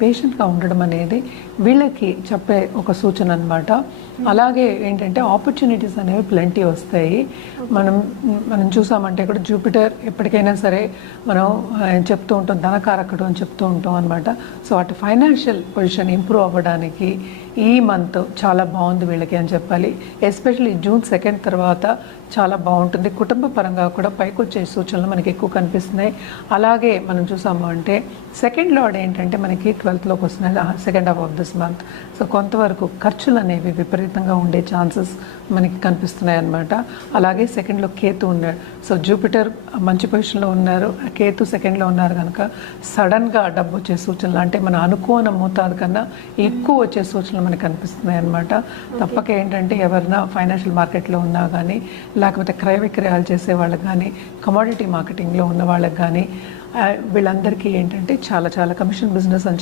పేషెంట్గా ఉండడం అనేది వీళ్ళకి చెప్పే ఒక సూచన అనమాట. అలాగే ఏంటంటే ఆపర్చునిటీస్ అనేవి ప్lenty వస్తాయి. మనం చూసామంటే ఇక్కడ జూపిటర్ ఎప్పటికైనా సరే మనం చెప్తూ ఉంటాం, ధనకారకుడు అని చెప్తూ ఉంటాం అనమాట. సో అటు ఫైనాన్షియల్ పొజిషన్ ఇంప్రూవ్ అవ్వడానికి ఈ మంత్ చాలా బాగుంది వీళ్ళకి అని చెప్పాలి. ఎస్పెషల్లీ June 2 తర్వాత చాలా బాగుంటుంది. కుటుంబ పరంగా కూడా పైకి వచ్చే సూచనలు మనకి ఎక్కువ కనిపిస్తున్నాయి. అలాగే మనం చూసాము అంటే సెకండ్ లార్డ్ ఏంటంటే మనకి 12th లోకి వస్తున్నాయి second half of this month. So కొంతవరకు ఖర్చులు అనేవి విపరీతంగా ఉండే ఛాన్సెస్ మనకి కనిపిస్తున్నాయి అన్నమాట. అలాగే సెకండ్లో కేతు ఉన్నాడు. సో జూపిటర్ మంచి పొజిషన్లో ఉన్నారు, కేతు సెకండ్లో ఉన్నారు కనుక సడన్గా డబ్బు వచ్చే సూచనలు అంటే మన అనుకోని మోతాదు కన్నా ఎక్కువ వచ్చే సూచనలు మనకు కనిపిస్తున్నాయి అన్నమాట. తప్పక ఏంటంటే ఎవరైనా ఫైనాన్షియల్ మార్కెట్లో ఉన్నా కానీ, లేకపోతే క్రయ విక్రయాలు చేసే వాళ్ళకి కానీ, కమోడిటీ మార్కెటింగ్లో ఉన్న వాళ్ళకి కానీ వీళ్ళందరికీ ఏంటంటే చాలా కమిషన్ బిజినెస్ అని